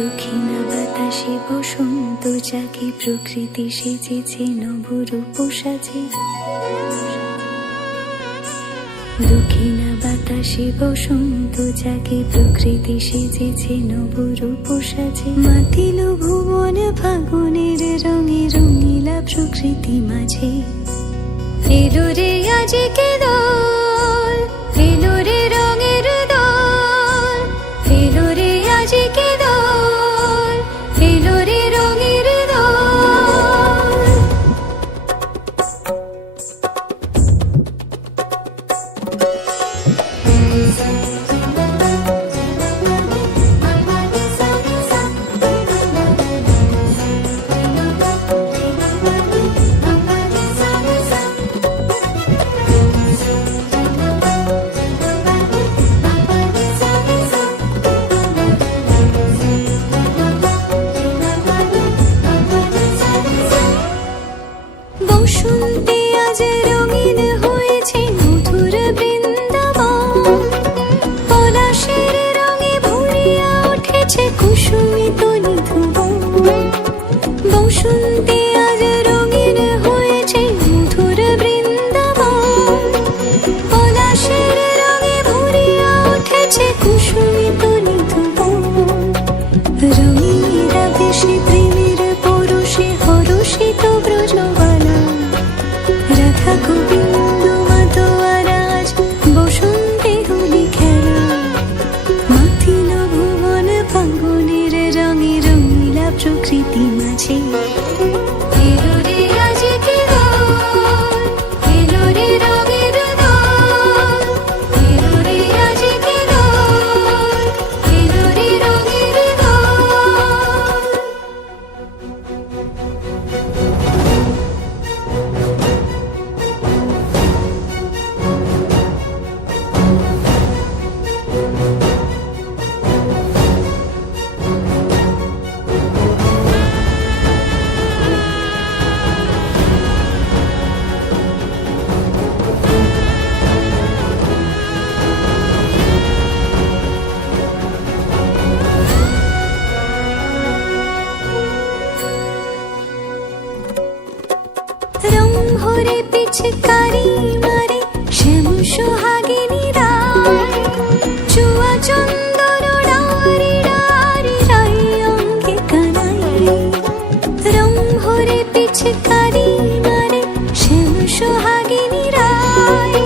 দক্ষিণা বাতাসে বসন্ত জাগে, প্রকৃতি সেজেছে নবরূপ সাজে। দক্ষিণা বাতাসে বসন্ত জাগে, প্রকৃতি সেজেছে নবরূপ সাজে। মাতিল ভুবন ফাগুনের রঙে, রঙিলা প্রকৃতি মাঝে। এলো রে আজকে দোল, এলো রে রঙের দোল, এলো রে আজকে দোল, এলো রে রঙের দোল। বসন্তে আজ রঙিন হয়েছে মধুর বৃন্দাবন, পলাশের রঙে ভরিয়া উঠেছে কুসুমিত নিধুবন। বসন্তে আজ রঙিন হয়েছে মধুর বৃন্দাবন, পলাশের রঙে ভরিয়া উঠেছে কুসুমিত নিধুবন। রঙিনীরা বেশি প্রেমের পরশে হরষিত ব্রজবালা, রাধা গোবিন্দ মাতোয়ারাজ বসন্তে হোলি খেলা। মাতিল ভুবন ফাগুনের রঙে, রঙিলা প্রকৃতি মাঝে। এলো রে আজকে দোল, এলো রে রঙের দোল, এলো রে আজকে দোল, এলো রে রঙের দোল। রং ভরে পিচকারি মারে শ্যাম সোহাগিনী রায়, চুয়া চন্দন ডারি ডারি রাই অঙ্গে কানাই। রং ভরে পিচকারি মারে শ্যাম সোহাগিনী রায়,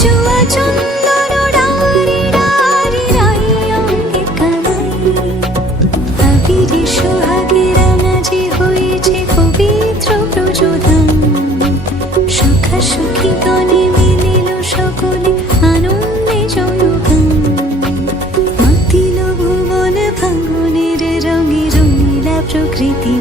চুয়া চন্দন ডারি ডারি রাই অঙ্গে কানাই। আবিরে সোহাগে রাঙাজি হয়েছে পবিত্র ব্রজধাম, সখা সখী গণে মিলিল সকলে আনন্দে জয়গান। মাতিল ভুবন ফাগুনের রঙে, রঙিলা প্রকৃতি